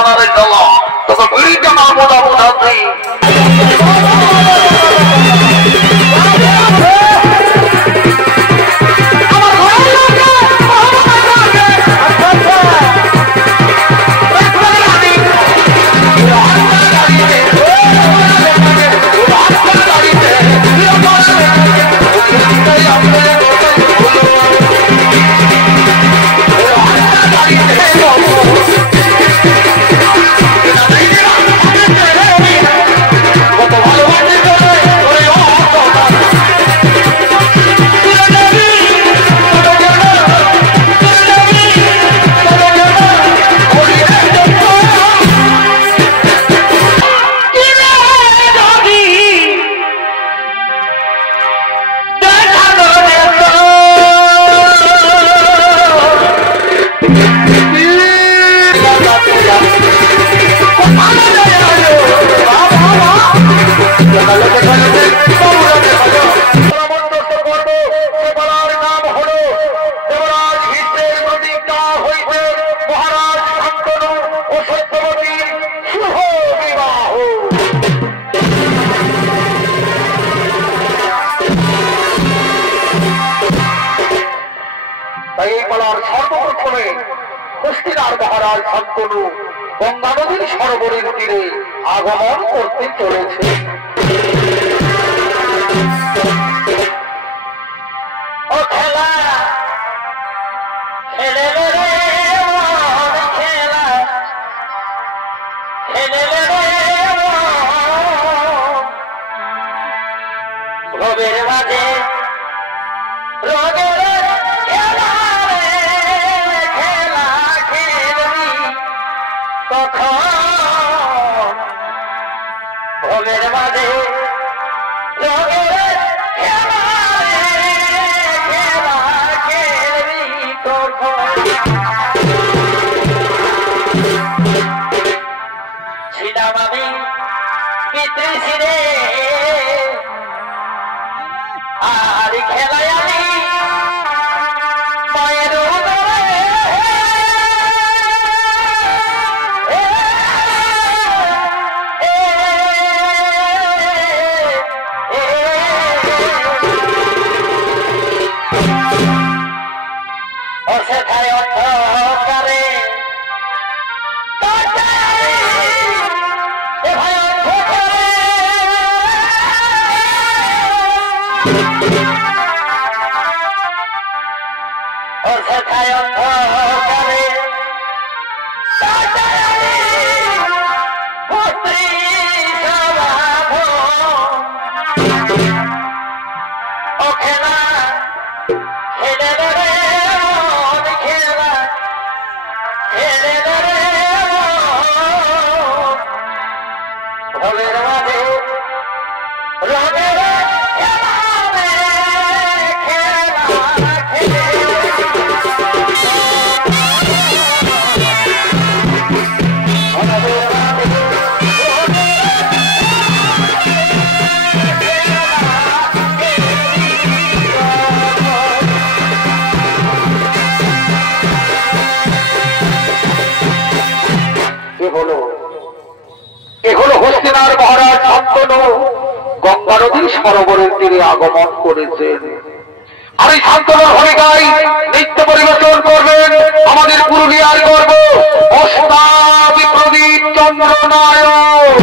জানারে জ্বালা তবে বিড়ি জানা মোটা বোঝাচ্ছি সর্বপ্রথমে কুষ্টিয়ার মহারাজ শান্তনু গঙ্গা নদীর সরোবরের তীরে আগমন করতে চলেছে। গঙ্গা নদীর সরোবরের তীরে আগমন করেছেন। আর এই শান্তনুর ভূমিকায় নৃত্য পরিবেশন করবেন আমাদের পুরুলিয়ার গর্ব অষ্টাবি প্রদীপ চন্দ্র নায়ক।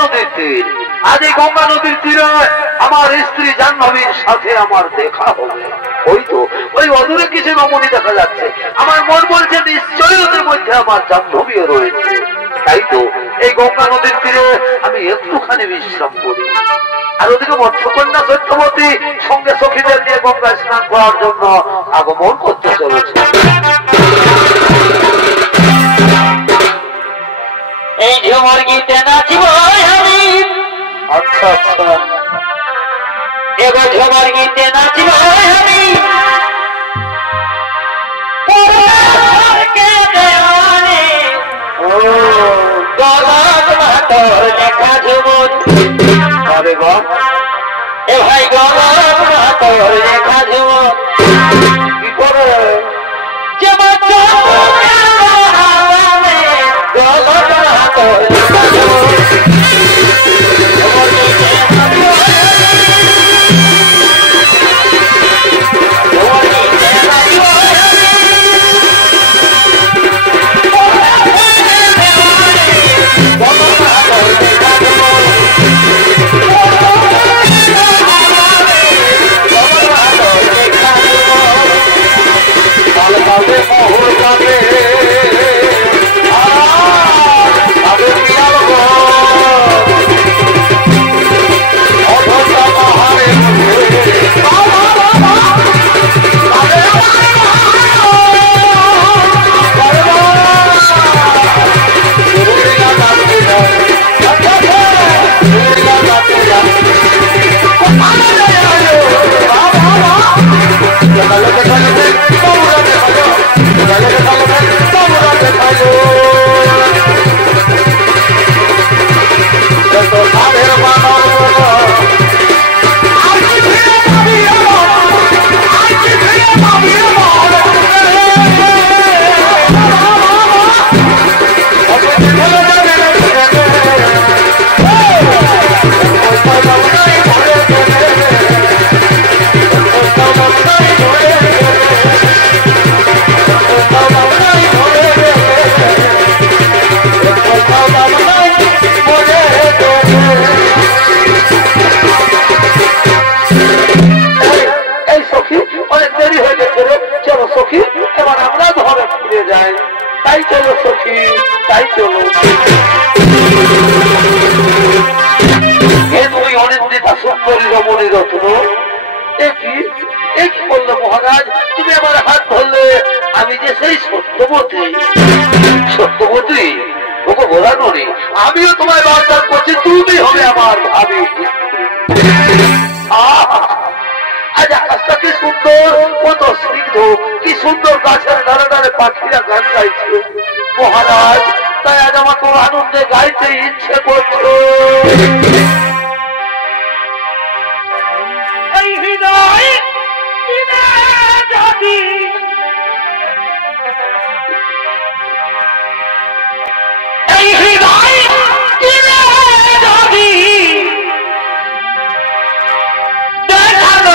নদীর তীর। আজ এই গঙ্গা নদীর তীরে আমার স্ত্রী জাহ্নবীর সাথে আমার দেখা হবে। ওই তো ওই অদূরে কিছু রমণী দেখা যাচ্ছে। আমার মন বলছে নিশ্চয়ই ওদের মধ্যে আমার জাহ্নবীও রয়েছে। তাই তো এই গঙ্গা নদীর তীরে আমি একটুখানি বিশ্রাম করি। আর ওদিকে মৎস্যকন্যা সত্যবতী সঙ্গে সখীদের নিয়ে গঙ্গায় স্নান করার জন্য আগমন করতে চলেছে। এই ঝুমর গীতে নাচিব আমি। আচ্ছা আচ্ছা, এগো ঝুমর গীতে নাচিব আমি। দেখা ঝুমর আরে বাহ, এ ভাই তোর দেখা ঝুমর কি করে? যেমন তাই চলো সখী, তাই চলো। তুমি অনিন্দিতা সুন্দরী রমণী রত্ন, কি বললো মহারাজ? তুমি আমার হাত ধরলে, আমি যে সেই সত্যবতী। সত্যবতী ওকে বোঝানো নেই, আমিও তোমায় বার্তা করছি, তুমি হবে আমার ভাবি। আজ আকাশটা কি সুন্দর, কত স্নিগ্ধ, কি সুন্দর গাছের ধারে ধারে পাখিরা গান গাইছে মহারাজ। তাই আজ আমার খুব আনন্দে গাইতে ইচ্ছে করছো। এই হৃদয় যদি এই হৃদয় যদি দেখানো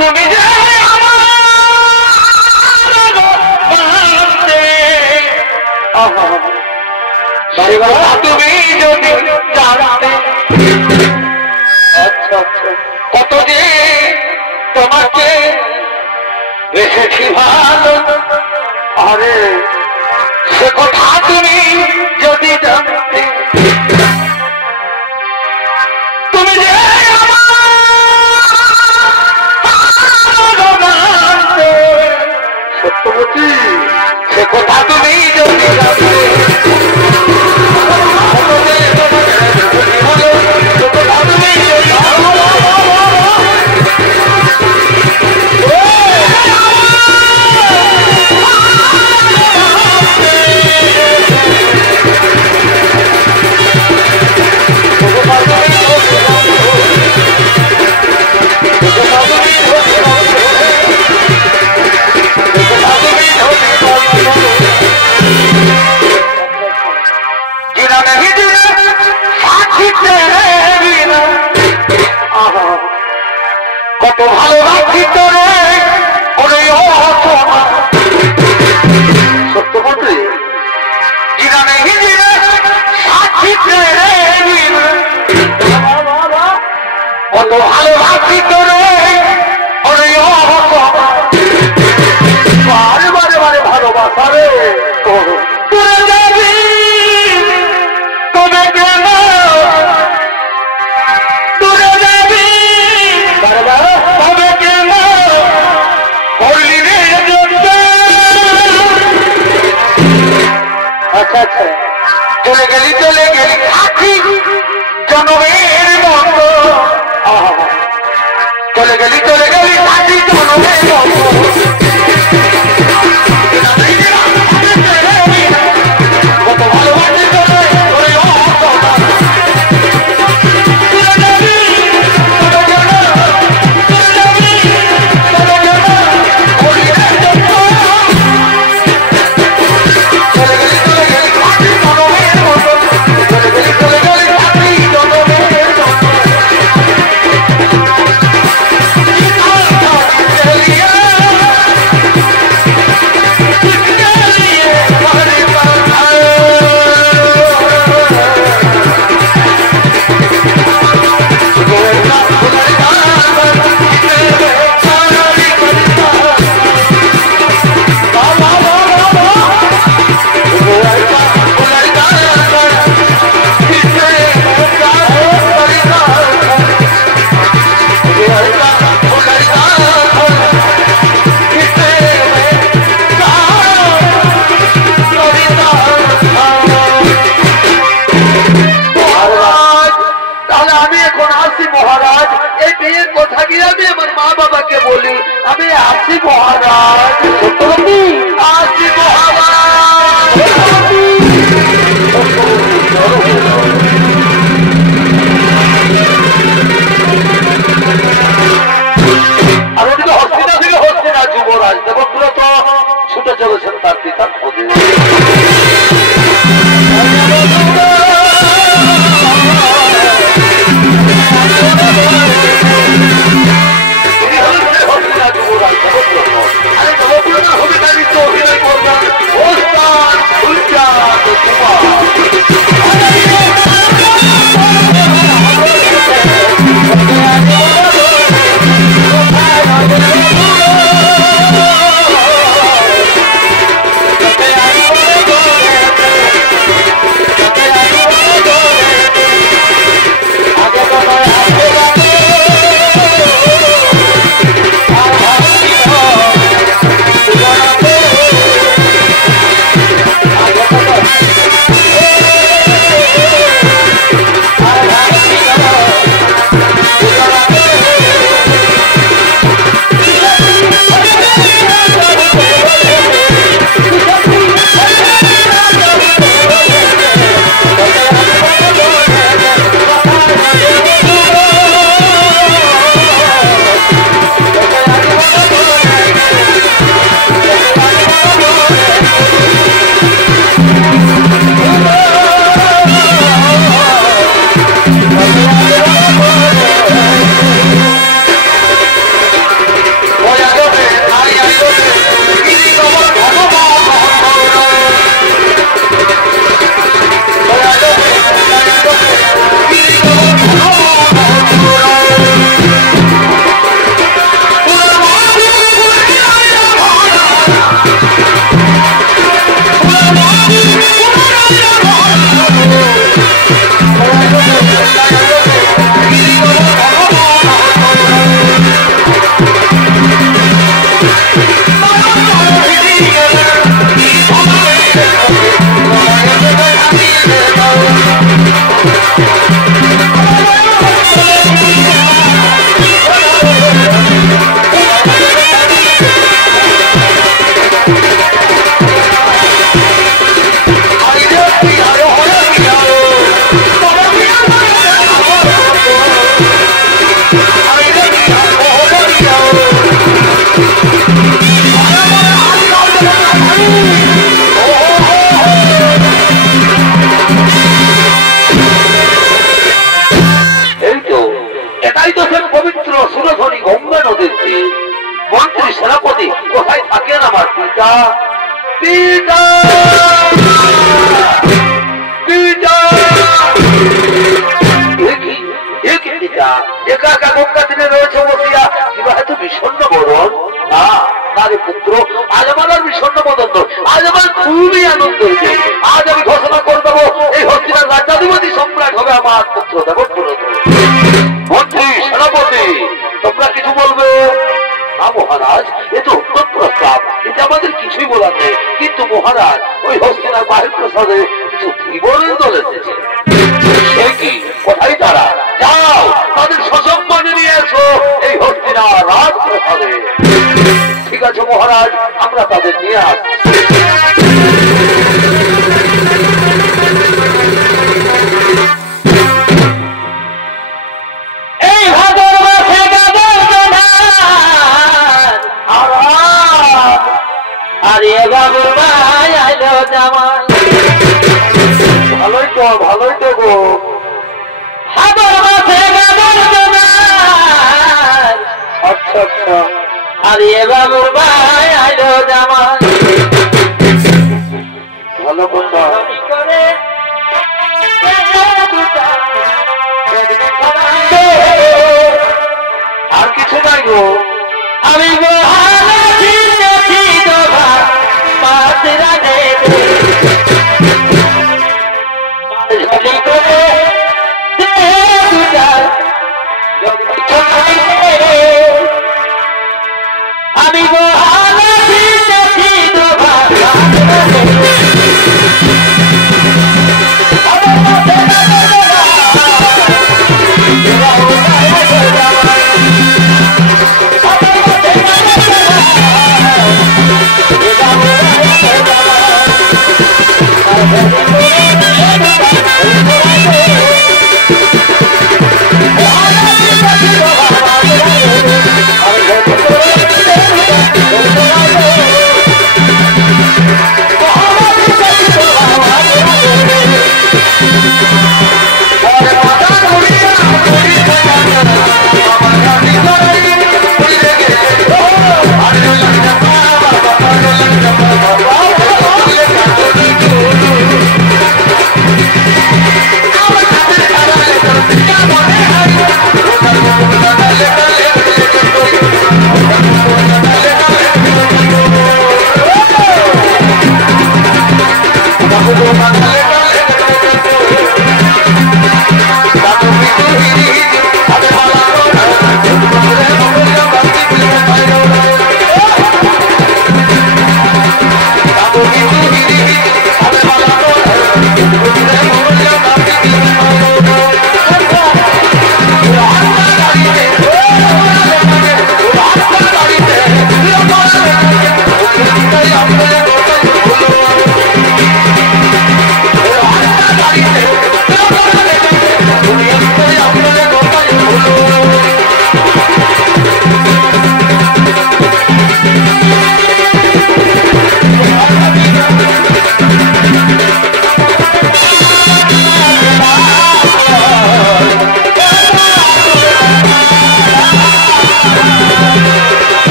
তুমি যে তুমি যদি জানতে কত যে তোমাকে বেশি ভালো, আরে সে কথা তুমি যদি জানতে, তুমি যে সত্যবতী, সে কথা তুমি যদি জানতে, কত ভালোবাসি তোরে ওরে বারে বারে বারে ভালোবাসা রে তোরে যাবি তবে কেন তোরে যাবি তবে কেন করলি রে আচ্ছা আচ্ছা চলে গেলি সাথী জনমের মতো চলে গেলি সাথী জনমের মতো কত ভালোবাসি তোরে তোরে ছুটে চলেছেন তার পিতার খোঁজে অভিনয় করবেন ওস্তাদ গুলজার একা একা গঙ্গা তীরে রয়েছে বসিয়া কিবা এত বিষণ্ণ বদন? না না রে পুত্র, আজ আমার আর বিষণ্ণ বদন নয়, আজ আমার খুবই আনন্দ হয়েছে। আজ আমি ঘোষণা করে দেবো এই হস্তিনার রাজ্যাধিপতি সম্রাট হবে আমার পুত্র দেবব্রত। মন্ত্রী সেনাপতি তোমরা কিছু বলবে না? মহারাজ এ তো উত্তম প্রস্তাব, এটা আমাদের কিছুই বলার নেই। কিন্তু মহারাজ ওই হস্তিনার বাহির প্রসাদে কিছু ধীবরের দল এসেছে। সে কি? কোথায় তারা? যাও তাদের সসম্মানে নিয়ে এসো এই হস্তিনার রাজপ্রসাদে। ঠিক আছে মহারাজ, আমরা তাদের নিয়ে আসছি। ভালোই তো ভালোই তো গো। আচ্ছা আচ্ছা, আর এ বাবুর ভাই আইলো জামাই ভালো কথা। আর কিছু নাই গো। আমি আমি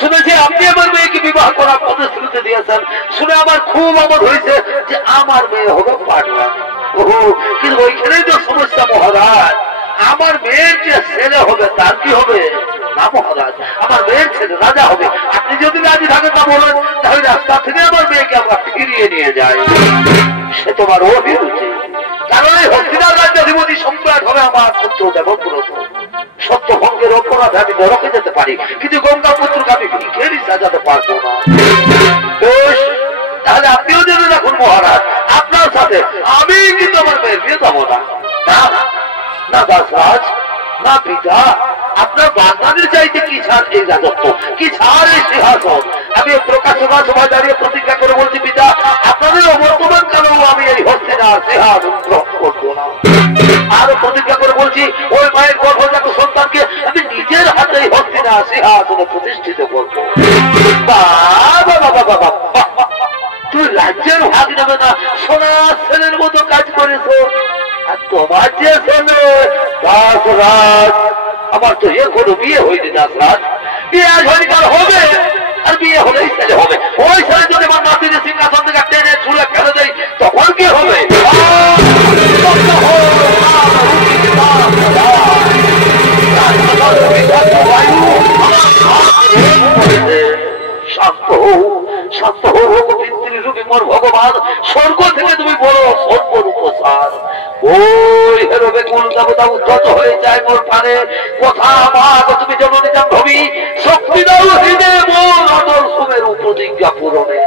শুনেছি আপনি আমার মেয়েকে বিবাহ করার প্রতিশ্রুতি দিয়েছেন, শুনে আমার খুব আমোদ হয়েছে যে আমার মেয়ে হবে পাগলা। কিন্তু ওইখানেই তো সমস্যা মহারাজ, আমার মেয়ের যে ছেলে হবে তার কি হবে? না মহারাজ, আমার মেয়ের ছেলে রাজা হবে। আপনি যদি রাজি থাকেন না বলেন, তাহলে রাস্তা থেকে আমার মেয়েকে আমরা ফিরিয়ে নিয়ে যাই। সে তোমার অভিরুচি, কারণ এই হস্তিনার রাজ্যাধিপতি সম্রাট হবে আমার পুত্র দেবব্রত। সত্যভঙ্গের অপরাধে আমি নরকে যেতে পারি, কিন্তু গঙ্গা পুত্রকে আমি ভিখেরি সাজাতে পারবো না। বেশ, তাহলে আপনিও জেনে রাখুন মহারাজ, আপনার সাথে আমি কিন্তু আমার মেয়ের বিয়ে দেবো না। না দাসরাজ, না পিতা, আপনার বাগদানের চাইতে কি ছাড় এই রাজত্ব, কি ছাড় এই সিংহাসন। আমি প্রকাশনা সভায় দাঁড়িয়ে প্রতিজ্ঞা করে বলছি পিতা, আপনাদের অবর্তমান কালেও আমি এই হস্তিনার সিংহাসন গ্রহণ করবো না। আরো প্রতিজ্ঞা করে বলছি, ওই মায়ের গর্ভজাত সন্তানকে আমি নিজের হাতে হস্তিনার সিংহাসনে প্রতিষ্ঠিত করবো। বাবা বাবা বাবা, তুই রাজ্যের ভাগ নেবে না, সোনার ছেলের মতো কাজ করেছ। তোমার যে ছেলে দাসরাজ, আমার তো এখনো বিয়ে হয়নি দাসরাজ। বিয়ে হয়নি কার হবে, আর বিয়ে হলেই ছেলে হবে। ওই ছেলে যদি আমার নাতিদের সিংহাসন থেকে টেনে ছুঁড়ে ফেলে দেয় তখন কি হবে? শান্ত হও, শান্ত হও রূপী মোর ভগবান। স্বর্গ থেকে তুমি বলো সর্বরূপ সার। ওই হেরবে কুল দেবতা উদ্ধত হয়ে যায় মোর প্রাণে। কথা মাগ তুমি জননী জাহ্নবী, শক্তি দাও হৃদে মোর অটল সুমেরু প্রতিজ্ঞা পূরণে।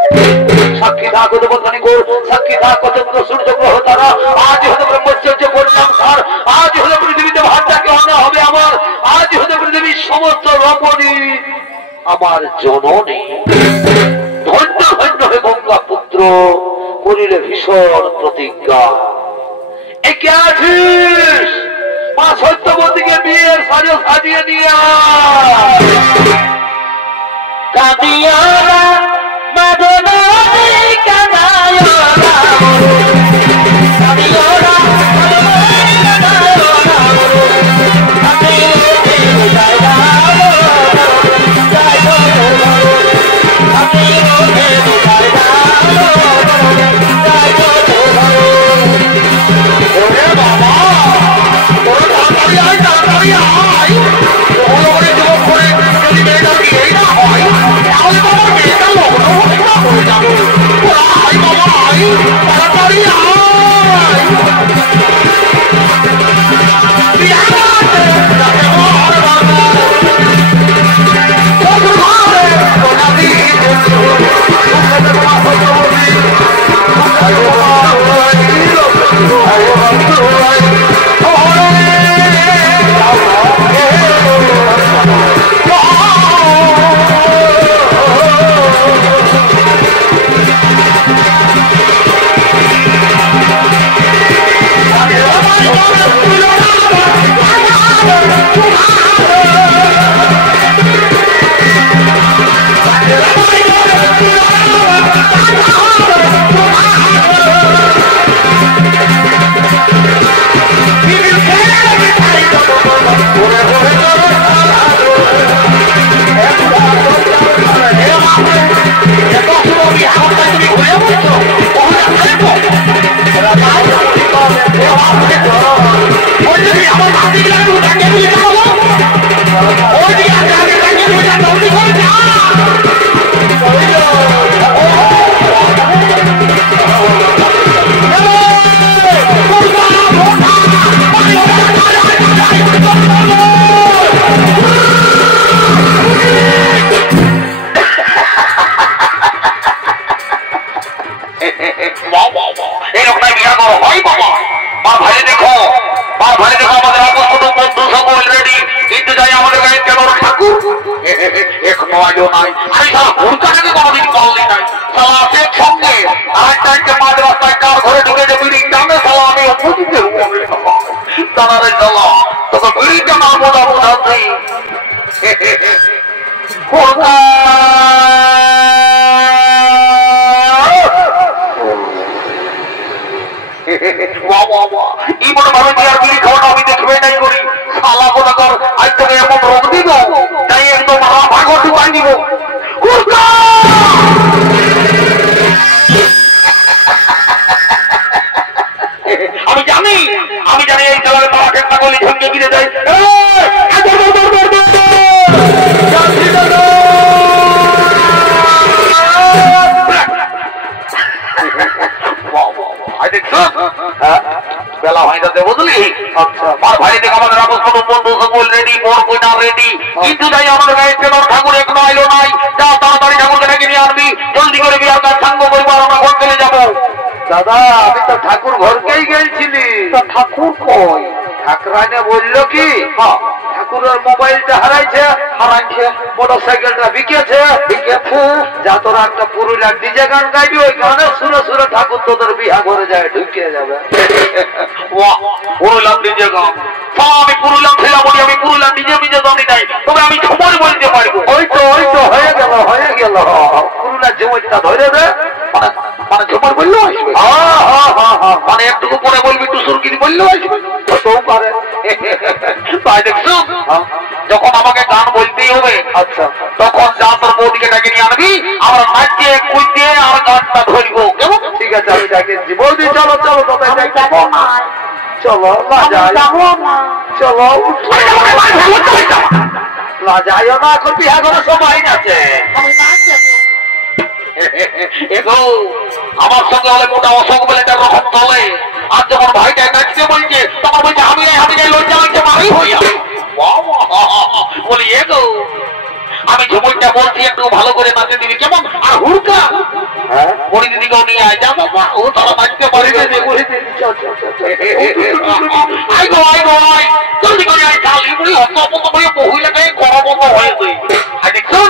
সাক্ষী থাকো দেবতানি গোর, সাক্ষী থাকো চন্দ্র সূর্য গ্রহ তারা। আজ হতে ব্রহ্মচর্য করলাম সার, আজ হতে পৃথিবীতে ভাতটাকে অন্য হবে আমার। আজ হতে পৃথিবীর সমস্ত রমণী আমার জননী। ধন্য ধন্য হে গঙ্গা পুত্র, করিলে ভীষণ প্রতিজ্ঞা। একে আছিস মা সত্যবতীকে বিয়ের সাজো সাজিয়ে দিয়া কাঁদিয়া মদনা কাঁদায়া কাঁদিয়া দাদা আমি তো ঠাকুর ঘরকেই গেছিলি। ঠাকুর কই? ঠাকুরাইনে বললো কি ঠাকুরের মোবাইলটা হারাইছে, মোটরসাইকেলটা বিকেছে, যা তোরা একটা পুরুলিয়ার ডিজে গান গাইবি, ওই গানে সুরে সুরে ঠাকুর তোদের বিহা ঘরে যায় ঢুকে যাবে। পুরুলিয়ার ডিজে গান আমি পুরুলিয়াম ছিলাম বলি আমি পুরুলিয়ার ডিজে মিজে জানি নাই, তবে আমি সময় বলতে পারবো। ওই তো হয়ে গেল পুরুলিয়ার জমিটা ধরে দে, মানে ঝুমার বললো মানে একটুকু পরে বলবি টুসুর কিনি বললেও আসবে, হতেও পারে। তাই দেখছো, যখন আমাকে গান বলতেই হবে, আচ্ছা তখন যা তোর বৌদিকে ডাকে নিয়ে আনবি, আমরা নাচিয়ে কুইতে আর গানটা ধরবো, কেমন? ঠিক আছে, আমি ডাকেছি। বৌদি চলো চলো, কোথায় যাই? যাবো না। চলো না যাই, যাবো না। চলো না যাইও না, এখন বিহা করার সময় আছে। আমার সঙ্গে হলে মোটা অশোক বলে তার রকম চলে। আর যখন ভাইটাই নাচতে বলছে তখন বলছে আমি যাই, লজ্জা লাগছে, মারি হইয়া বলি এগো আমি ঝুমুরটা বলছি একটু ভালো করে নাচে দিবি, কেমন? আর হুড়কা বড়ি দিদিকেও নিয়ে আয়, যা বাবা, ও তারা নাচতে পারে। I go I go I, জলদি করে আয়, চালি বুড়ি অত অপত করে মহিলাটাই গরম মতো হয়েছে। আর দেখুন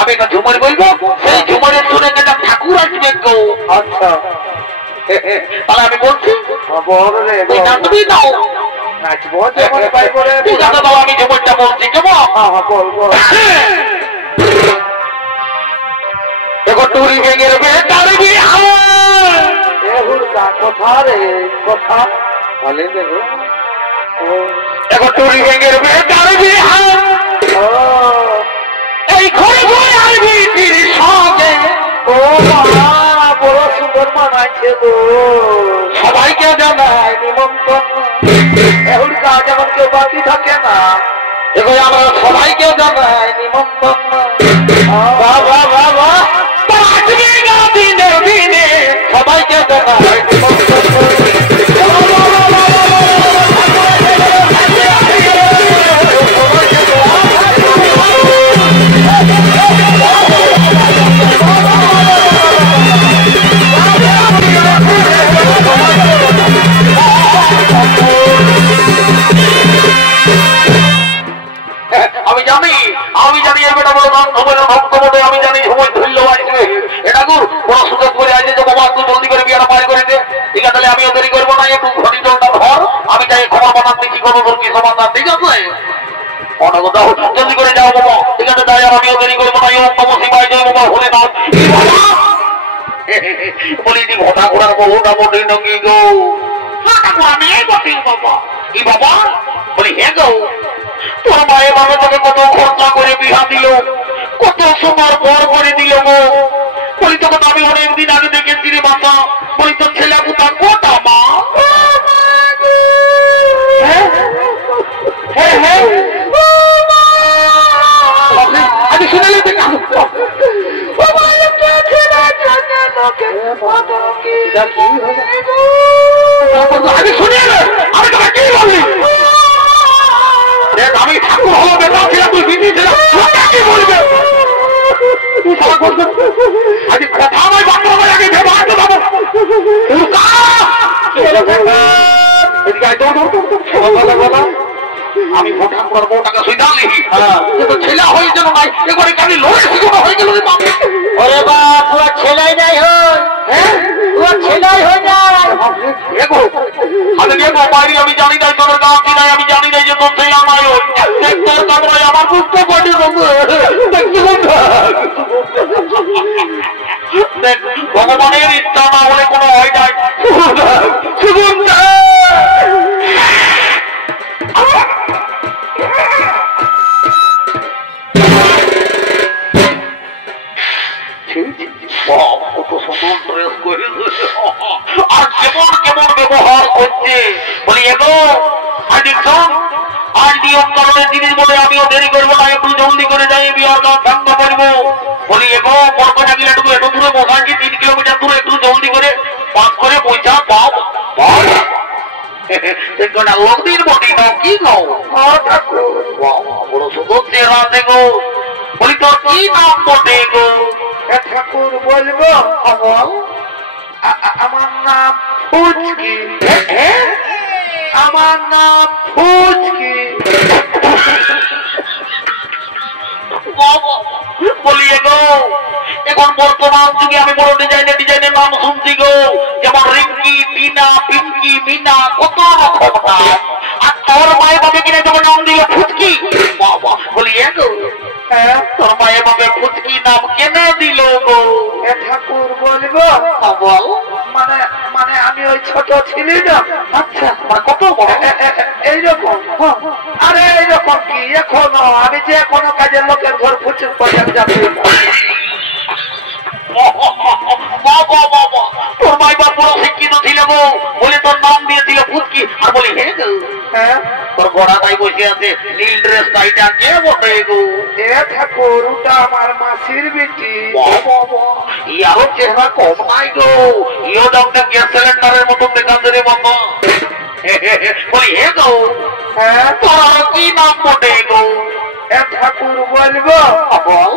আমি একটা ঝুমুর বলবো, সেই ঝুমুরের শুনে একটা ঠাকুর আসবে গো। আচ্ছা তাহলে আমি বলছি নাচবি দাও, নাচবো ঠিক আছে, তাহলে আমি ঝুমুরটা বলছি, কেমন? বলবো। দেখো টুরি ভেঙে বেটার কথা রে কথা, ভালো দেখো দেখো টুরি ভেঙে বেটার এই ঘরে ঘরে আসবি তীর সঙ্গে। ও বড় সুন্দর মানাইছে গো, সবাইকে জানাই নিমন্ত্রণ। এখন কাজ এমন কেউ বাকি থাকে না, দেখো আমরা সবাইকে জানাই নিমন্ত্রণ। বাবা বাবা আসবে না দিনে দিনে, সবাইকে জানাই নিমন্ত্রণ। আমি জানি এটা বড় ভক্ত বলে, আমি জানি সময় ধরলেও আসবে। এটা গুর বড় সুযোগ করে আছে যে বাবা তুই জলদি করে বিয়াটা পার করে দে। ঠিক আছে, তাহলে আমিও দেরি করবো না, একটু ঘটি জলটা ধর, আমি যাই খবর বানান দিচ্ছি কত তোর কি সমাধান। ঠিক আছে, জলদি করে যাও বাবা। ঠিক আছে, যাই, আর আমিও দেরি করবো না। শিবাই জয় বাবা হলে না বলি দি ঘটা ঘোড়ার বহুটা বটি নকি গো, আমি বটি বাবা। কি বাবা? বলি হে গো, তোর মায়ের বাবা তোকে কত খরচা করে বিহা দিল, কত সময় বর করে দিল গো। বলি তখন আমি অনেকদিন আগে দেখেছি রে বাবা। বলি তোর ছেলে পুতা কোটা মা? আমি শুনে আমি শুনে আমি তোকে কি বলি, আমি ঠাকুর হলো বেটা ছিলাম, তুই বিধি ছিলাম, কি বলবে? আজ কথা নয় বাচ্চা হবে আগে ভেবে আসতে পাবো। আমি ভোটান করবো টাকা সুইদালি, কিন্তু ছেলে হয়ে যেন নাই, এবারে কালি লড়ে শিখনো হয়ে গেল। ওরে বাপ, তোমার ছেলাই নাই হয়, তোমার ছেলাই হয়ে যায়। আমি জানি নাই তোর গাছ নাই, আমি জানি নাই যে তোর ছেলে নাই তোর কামড়ায় আমার বুঝতে পারি। ভগবানের ইচ্ছা না হলে কোনো হয় নাই। আর কেমন কেমন ব্যবহার করছে, বলি এগো আর নিয়ম কারণের জিনিস বলে আমিও দেরি করবো না, একটু জলদি করে যাই, বিয়ার গান ঠান্ডা করবো। বলি এগো পরপটা গেলে একটু এত দূরে বসাচ্ছি, 3 কিলোমিটার দূরে, একটু জলদি করে পাস করে পয়সা পাও। লোকদিন বটি নাও কি নাও, বড় সুন্দর চেহারা দেখো। বলি তোর কি নাম বটে গো? ঠাকুর বলবো আমার নাম ফুচকি। আমার নাম ফুচকি। বলি গো, এখন বর্তমান যুগে আমি বড় ডিজাইনের নাম শুনছি গো, যেমন রিঙ্কি, টিনা, পিঙ্কি, মিনা, কত রকম নাম। আর তোর মায়ের বাবা কিনা যেমন নাম দিল ফুচকি। বাবা, বলি গো, তোর মায়ের বাবা ফুচকি নাম কেন দিল গো? ঠাকুর বলবো বল। মানে মানে আমি ওই ছোট ছিলি না। আচ্ছা মানে কত বড়? এইরকম। আরে এইরকম কি এখনো আমি যে কোনো কাজের লোকের ঘর ফুচুক করে আমি যাচ্ছি। তোর মাই বাপ বড় শিক্ষিত ছিল গো, বলে তোর নাম দিয়েছিল ফুটকি। আর বলি হে গো, হ্যাঁ তোর গড়াটাই বসে আছে নীল ড্রেস টাইটা কে বটে গো? এ ঠাকুর ওটা আমার মাসির বেটি। ইয়ারও চেহারা কম নাই গো, ইও ডাক্তার গ্যাস সিলিন্ডারের মতন দেখাচ্ছে রে বাবা। বলি হে গো, হ্যাঁ তোর কি নাম বটে গো? এ ঠাকুর বলবো বল।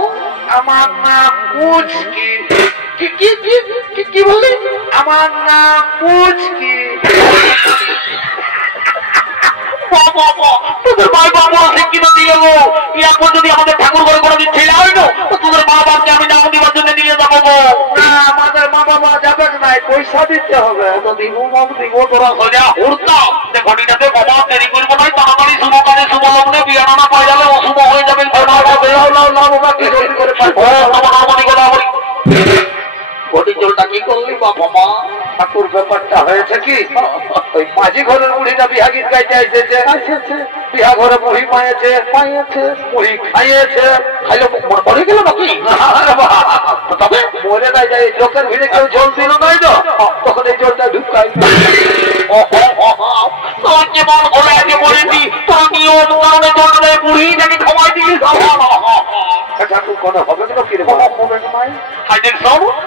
আমার নাম পুচকি। কি কি কি কি কি বললি? আমার নাম পুচকি। তোদের মা বাবা শিক্ষিত দিল গো, এখন যদি আমাদের ঠাকুর ঘরে কোনোদিন ছেলে হয় না, তোদের মা বাবাকে আমি নাম দিবার জন্য নিয়ে যাবো গো। না আমাদের মা বাবা যাবে না, পয়সা দিতে হবে। তো দিব বাবু দিব, তোরা সোজা উড়তা ঘটিটাতে বাবা দেরি করবো নাই, তাড়াতাড়ি শুভ কাজে শুভ লগ্নে বিয়ে না পাই যাবে অশুভ হয়ে যাবে। ঘটির জলটা কি করলি বাবা মা? ঠাকুর ব্যাপারটা হয়েছে কি, ওই মাঝি ঘরের বুড়িটা বিহা গীত গাইতে এসেছে। বিহা ঘরে মুড়ি পাইয়েছে, মুড়ি খাইয়েছে, খাইলে মরে গেল নাকি? তবে মরে নাই যায়, লোকের ভিড়ে কেউ জল দিল নাই তো, তখন এই জলটা ঢুকাই। তোর যেমন ঘরে আগে বলেছি, তোর নিয়ম কারণে জল বুড়ি নাকি খাওয়াই দিলি। ঠাকুর কোনো হবে না কি রে?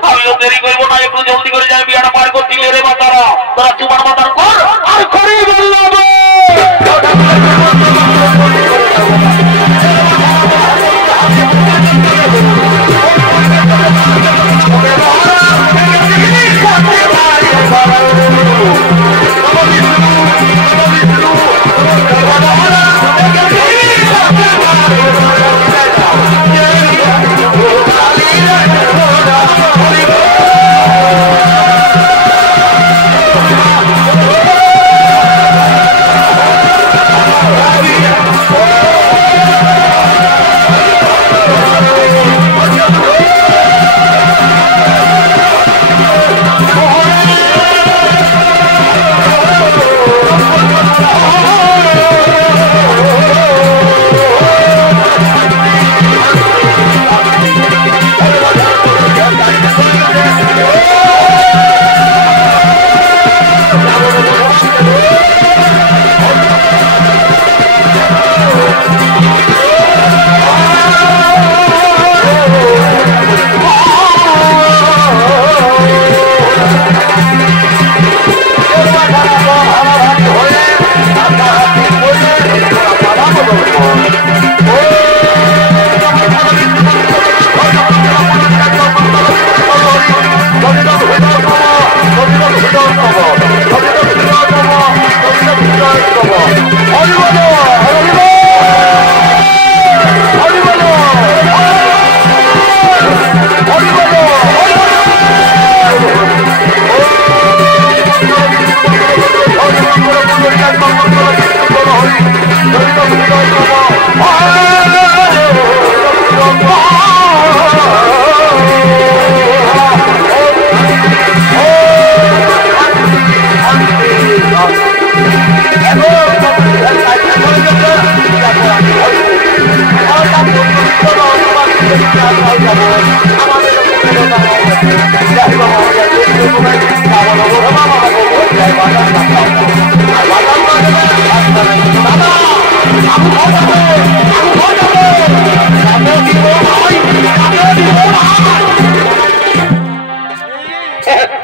আমিও দেরি করবো না, একটু জলদি করে যাই বিয়াটা পার করছি রে বাতারা। তোরা চুমার মাতার কর আর করি বললাম।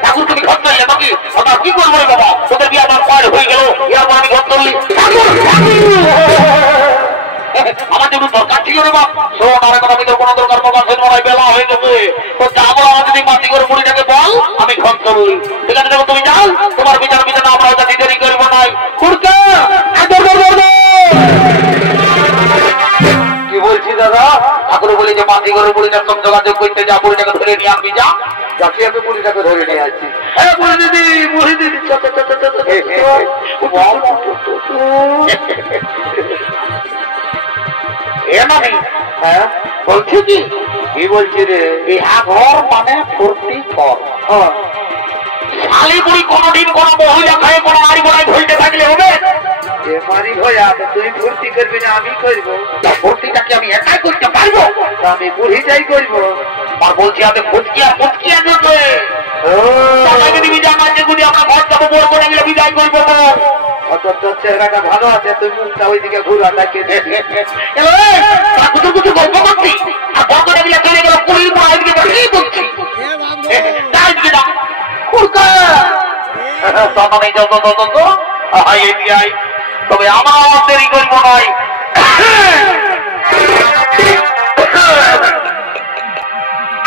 ঠাকুর তুমি ঘর চললে বাকি কি করবো বাবা? তোদের বিয়ে আমার পার হয়ে গেল, এরপর আমি ঘর চললি। আমার যেমন দরকার ছিল রে বাপ, শোন আর এখন আমি তোর কোনো দরকার প্রকাশ নয়, বেলা হয়ে গেছে। তো যাবো আমার যদি মাটি করে মুড়িটাকে বল, আমি ঘর চললি। ঠিক আছে দেখো তুমি যাও, তোমার বিচার বিচার আমরা যাতে দেরি করবো নাই। কুড়কা কি বলছি দাদা? ঠাকুর বলি যে মাটি করে মুড়িটার সঙ্গে যোগাযোগ করতে যা, মুড়িটাকে ধরে নিয়ে আসবি যা। যাকে আমি বুড়িটাকে ধরে নিয়ে আসছি। বুড়ি দিদি, বুড়ি দিদি, হ্যাঁ বলছি কি? কি বলছি রে? বিহা ঘর মানে ফুর্তি ঘর। শালি বুড়ি কোনোদিন কোনো মহিলা খায় কোনো নারী বড়ায় ভুলতে থাকলে হবে? এমারি ভয়া তুই ভর্তি করবি না আমি করবো? ভর্তিটাকে আমি একাই করতে পারবো? আমি বুড়ি যাই করবো। আর বলছি আমি ফুটকিয়া জন্য সবাইকে বিদায় মানছে যদি আমরা ঘর যাবো বলবো না গেলে বিদায় করবো। অত তোর চেহারাটা ভালো আছে, তুই মুখটা ওইদিকে ঘুরা ডাকে কিছু গল্প করছি আর গল্প দেখলে চলে গেল পুরীর পড়া দিকে কি করছি তবে আমার দেরি করবো নাই।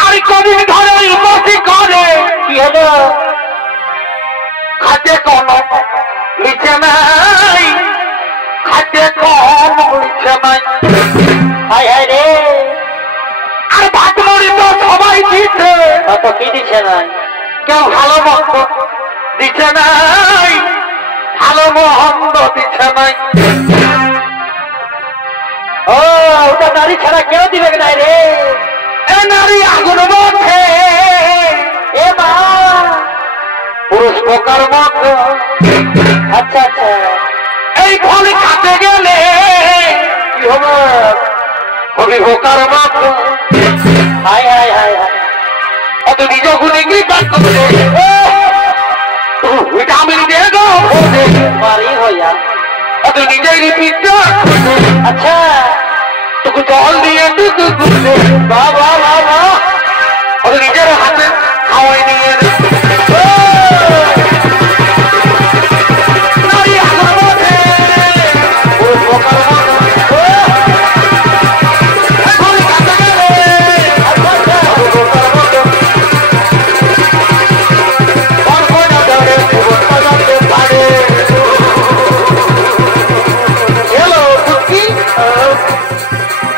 আরে কদিন ধরে বসে করে কি হলো? খাতে কোন লিখে নাই, খাতে কম লিখে নাই। হাই হাই রে, আর ভাত মুড়ি তো সবাই দিচ্ছে, তো কি দিচ্ছে নাই? কেউ ভালো মন্দ দিচ্ছে নাই, ভালো মন্দ দিচ্ছে নাই। ও ওটা নারী ছাড়া কেউ দিবে নাই রে। এ নারী আগুন মধ্যে এ মা পুরুষ পোকার মত। আচ্ছা আচ্ছা, এই ফল খাতে গেলে কি হবে? হবি পোকার মত। হাই হাই হাই হাই, অত নিজ গুণে কি কাজ করবে? ভিটামিন দিয়ে গো মারি হইয়া অত নিজেই পিঠা। আচ্ছা তোকে জল দিয়ে টুকু করবে বাবা বাবা, অত নিজের হাতে খাওয়াই নিয়ে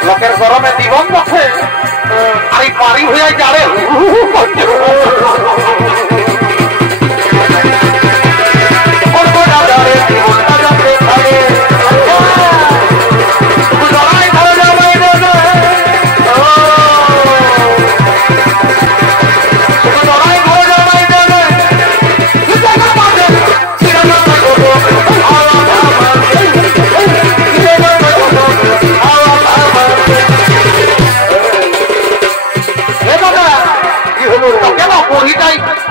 লোকের গরমে জীবন আছে। আমি পারি হয়ে যাবে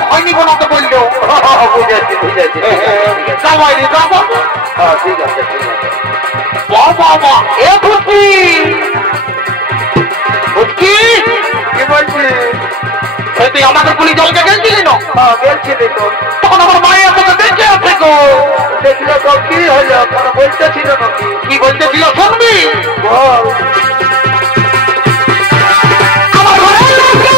হয়নি বলা তো বললো। বুঝেছি বুঝেছি, ঠিক আছে ঠিক আছে। বাবা এ ফুটকি ফুটকি কি বলছি? তুই আমাদের পুলিশ জলকে গেছিলি না? গেছিলি তো, তখন আমার মায়ের তোকে দেখে আছে গো। দেখলে তো কি হলো? কোনো বলতেছিল নাকি? কি বলতেছিল শুনবি? বল। আমার ঘরের লোককে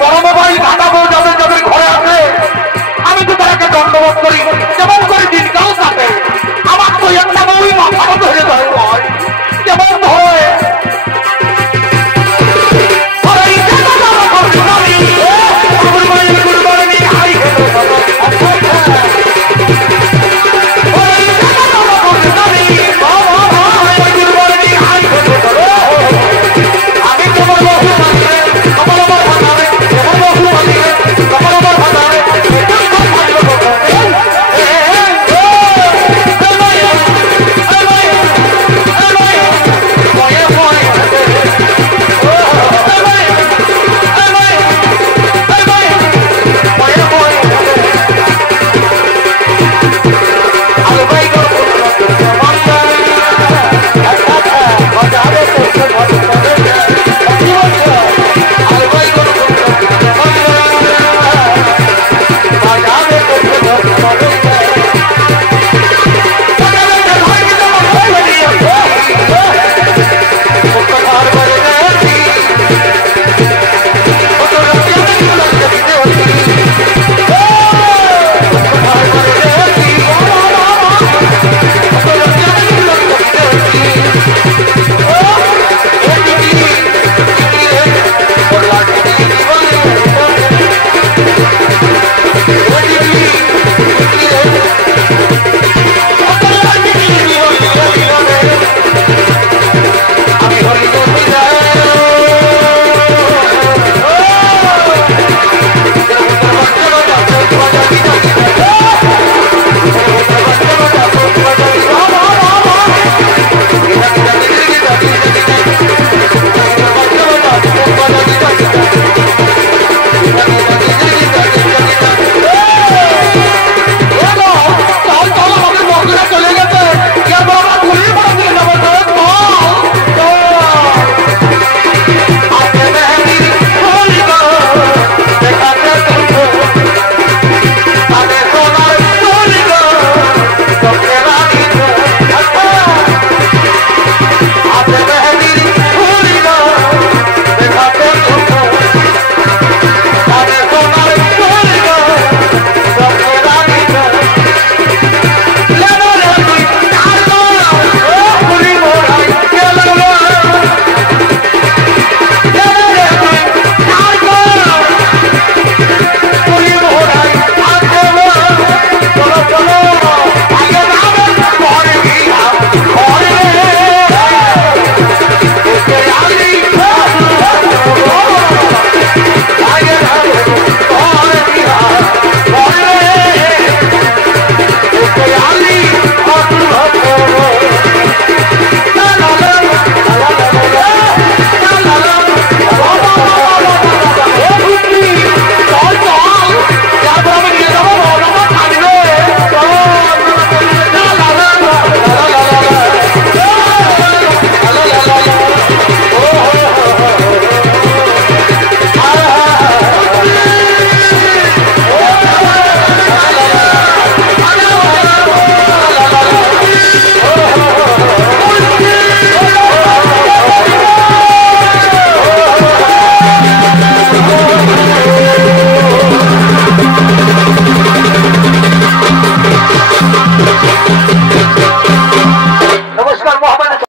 পরমবাড়ি ঢাকা বউ যাদের যাদের ঘরে আছে আমি তো তাকে দণ্ডবোধ করি, যেমন করে দিনকাল কাটে। আমার তো একটা বউই মাথা ধরে